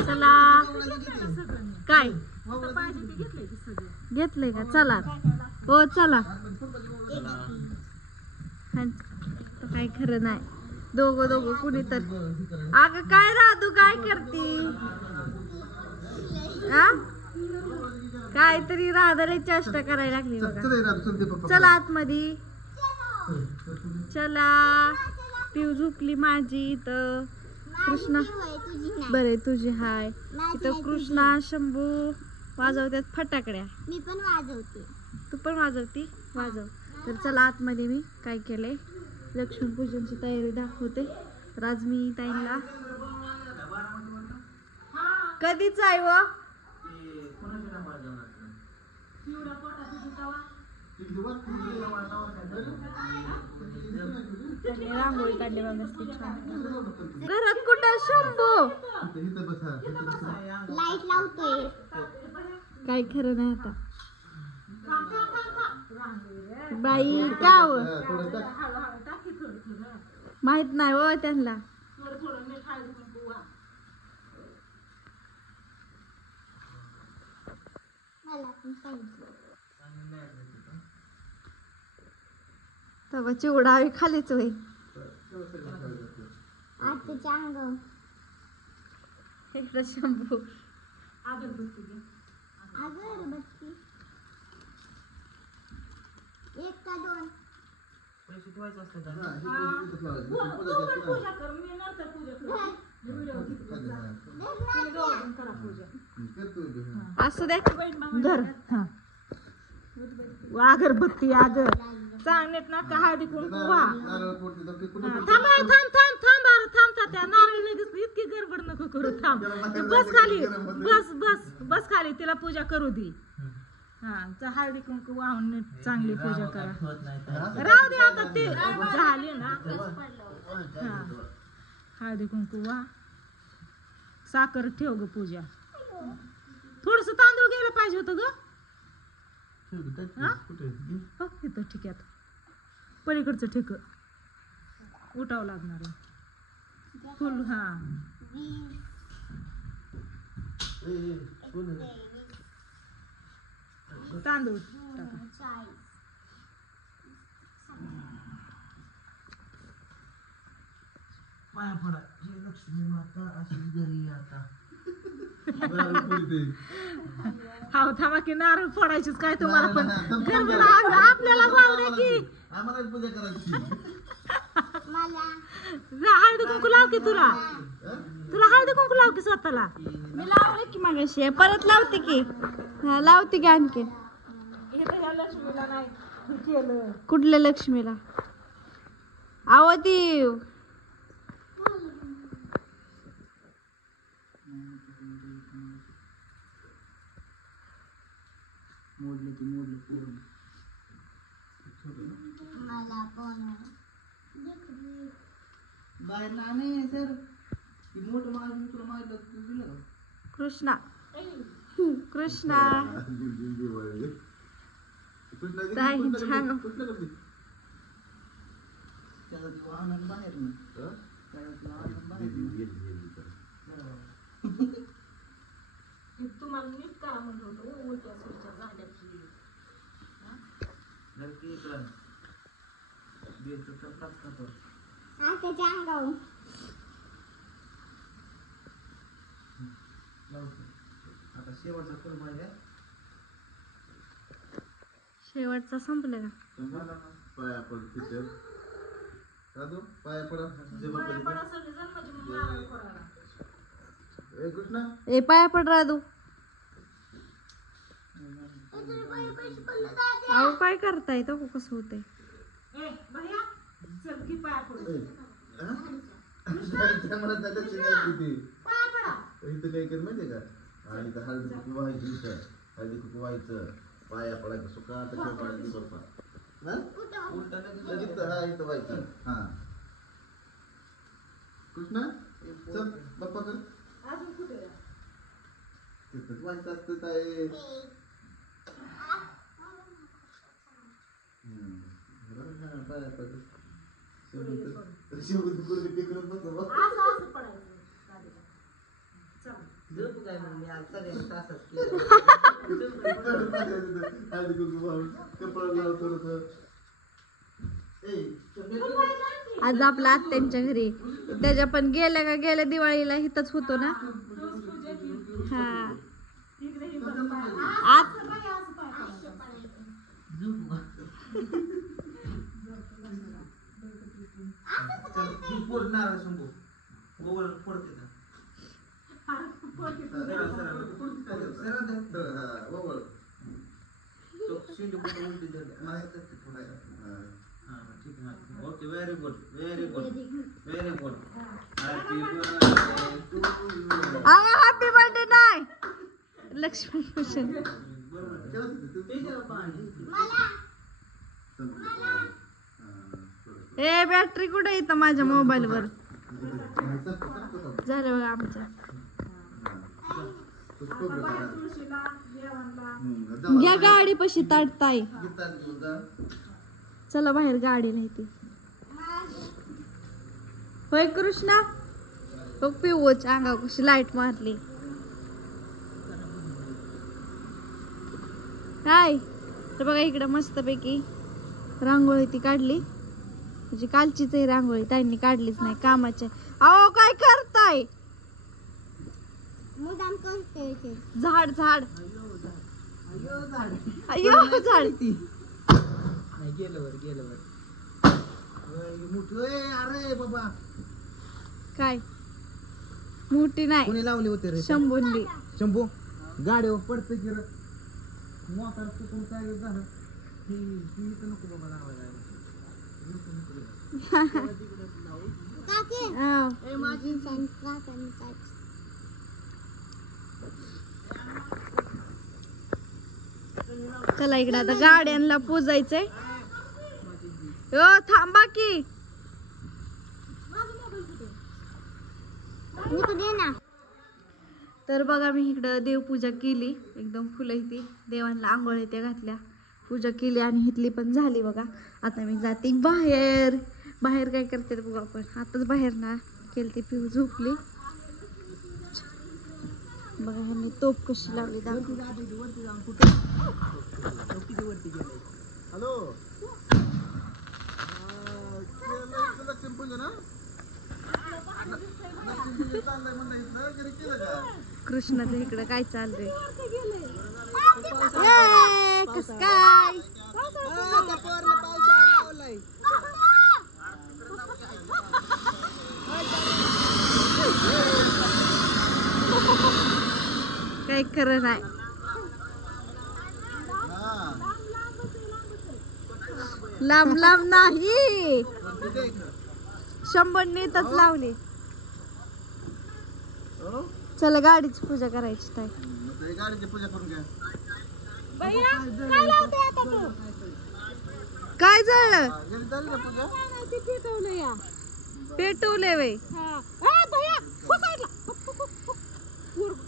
चला काय घेतलंय का? चला हो चला. काय खरं नाही, दोघं कुणी तर. अगं काय राहतो, काय करती? काहीतरी राधाला चेष्टा करायला लागली बघा. चला आतमध्ये चला. पिऊ झोपली माझी तर. कृष्णा बरे तुझी हाय इथं. कृष्णा शंभू वाजवतात फटाकड्या. मी पण वाजवते. तू पण वाजवती? वाजव. तर चला आतमध्ये मी काय केलंय लक्ष्मीपूजनची तयारी दाखवते. तर आज मी ताईंना कधीच आहे व रांगोळी काढली बघा. घरात कुठं शंभू लाईट लावतोय. काय खरं नाही आता बाई. काव माहित नाही हो त्यांना. तेव्हा चिवडावी खालीच होई. आजच्या अंग इकडं शंभू अगरबत्ती एक का दोन पैसे ठेवायचे असतात. असं द्या धर. अगरबत्ती आगर चांगलेत ना का? हळदी कुंकू वा. थांब त्या नारळ लगेच इतकी गडबड नको करू. थांब बस खाली, बस खाली. तिला पूजा करू दे. हा हळदी कुंकू वाहून नीट चांगली पूजा करा. राहू दे आता ते झाली ना. हा हळदी कुंकू वा. साखर ठेव ग पूजा. थोडस तांदूळ घ्यायला पाहिजे होतं ग. इथं ठीक आहे. पलीकडचं ठीक उठावं लागणार आहे फुल. हा तांदूळ टाका. पाया पडा. हे लक्ष्मी माता अशी घरी आता. हा थांबा की नारळ फोडायचीच काय तुम्हाला पण आपल्याला वावड्या की आम्हाला पूजा करायची. हळदी कुंकू लाव की. तुला हळदी कुंकू लाव की स्वतःला. मी लावले की मागाशी परत लावते की. लावते की आणखी. लक्ष्मीला नाही कुठल्या लक्ष्मीला? आव ती मला पण बाहेर नाही सर. मोठं मागून तुला मागितलं तू दिलं. कृष्णा कृष्णा तुम्हाला नीट करा म्हणत होतो. उलट्या सुलट्या झाल्या आजच्या अंगावर आता शेवटचा कर्म आहे. शेवटचा संपले का? पाया पड तिथे पाया पडा. कृष्णा ए पाया पड राधू. अहो काय करताय तो कसं होतंय? इथं काय कर माहितीये का? इथं हळदी कुंकू व्हायचं. हळदी कुंकू व्हायचं. पाया पडायचं. सुका पाडायचं. उलटा हा इथं व्हायचं. हा कृष्णा चल बाप्पा कर. तिथंच व्हायचं असतं काय. पाया पड. शेवटी टेकून बसतो. हळदी कुंकू वाहून कपडा लाव थोडंसं. आज आपला आत्यांच्या घरी त्याच्या पण गेल्या का गेल्या दिवाळीला इथंच होतो ना. हा आज okay very good very good very good. Happy birthday नाही लक्ष्मण भूषण. ए बॅटरी कुठे येतं माझ्या मोबाईल वर. झालं बघा आमचं. या गाडी पशी ताटताय. चला बाहेर गाडी नाही ती. होय कृष्णा बघ पिवच अंगावर कशी लाईट मारली. हाय तर बघा इकडं मस्तपैकी रांगोळी ती काढली. म्हणजे कालचीच आहे रांगोळी त्यांनी काढलीच नाही कामाच्या. अहो काय करताय. मुदाम करते ते. झाड झाड अयो झाड अरे बाबा काय मोठी नाही कोणी लावली होते रे शंभूंनी. शंभू गाडीवर पडते की रे मोकार चुकून काय झालं ही तर नको बाबा लावायला. काकी हा. ए माझी संस्कार करतात. चला इकडे आता गाड्यांना पूजायचंय. थांबा की दे ना. तर बघा मी इकडं देवपूजा केली. एकदम फुलं इथे देवांना आंघोळ त्या घातल्या पूजा केली आणि इथली पण झाली बघा. आता मी जाते बाहेर. बाहेर काय करते बघा आपण. आताच बाहेर ना केली ती पिऊ झोपली बघा. ह्यांनी तोप कशी लावली दाखव. हॅलो लक्ष्मी पूजन चाललंय म्हणलं इथं घरी केलं का. कृष्णाचं इकडं काय चाललंय. कस काय काही खरं नाही. लांब लांब नाही 100 नेतच लावली. चला गाडीची पूजा करायची ताई. गाडीची पूजा करून घ्या. काय झालं झाली ना पूजा. पेटवले वय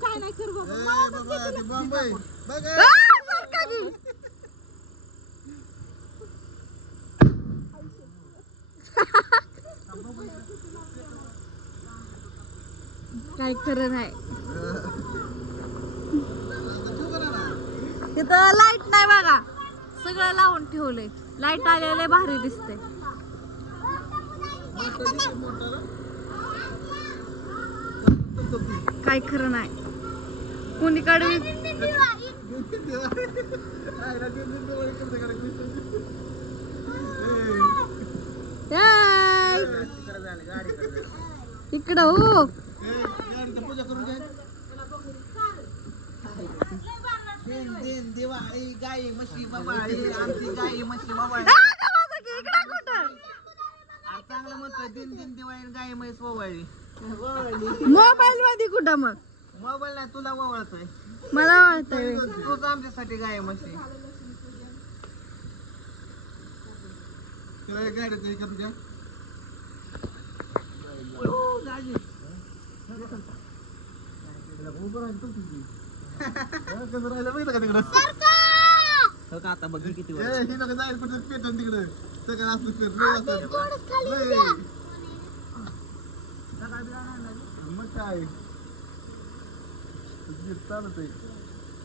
काय नाही कर मुंबई काय खरं नाही. तिथं लाईट नाही बघा. सगळं लावून ठेवलंय. लाईट आलेले भारी दिसते. काय खरं नाही. कोणीकडे इकडं हो पूजा करून घ्या. दिवाळी गाई म्हशी बाबाळी आमची गाई म्हशी बाबाळी. इकडं कुठं चांगलं म्हणतोय दिन दिन दिवाळी गाई म्हैस ओवाळी. मोबाईल मध्ये कुठं मग. मोबाईल नाही तुला ओवाळतोय. मला वाटतंय तूच आमच्यासाठी गाय म्हशी. तुला गाडीचं हे करून घ्या. कसं राहिलं बघितलं का तिकडं. आता बघ किती जाईल कुठं पेटन तिकडं सगळं असलं मग काय चालत आहे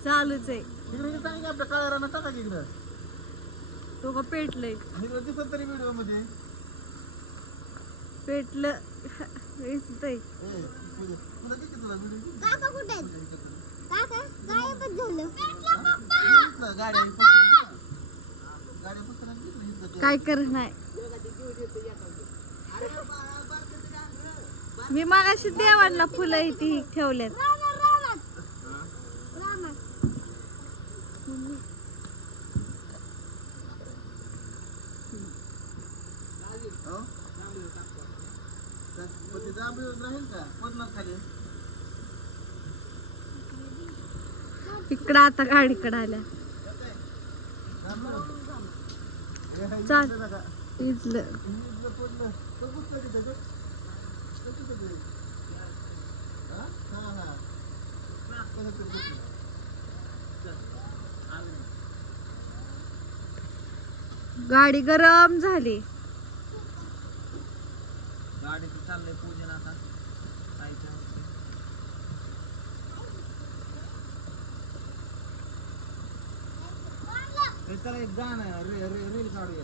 चालूच आहे. इकडे सांगितलं आपल्या काळ्या रानात टाका की इकडं तो का पेटलंय इकडं दिसत तरी व्हिडिओ मध्ये पेटलं दिसतंय. तुला किती तुला व्हिडिओ काका कुठे आहेत? काका गायबच झालं. गाड्या काय कर नाही. मी मगाशी देवांना फुलं इथे ठेवल्यात. राहील का पडणार खाली इकडं आता गाडीकडे आल्या. चाल इजलं गाडी गरम झाली. गाडीचं चाललंय पूजन आता चला एक गाणं रील काढूया.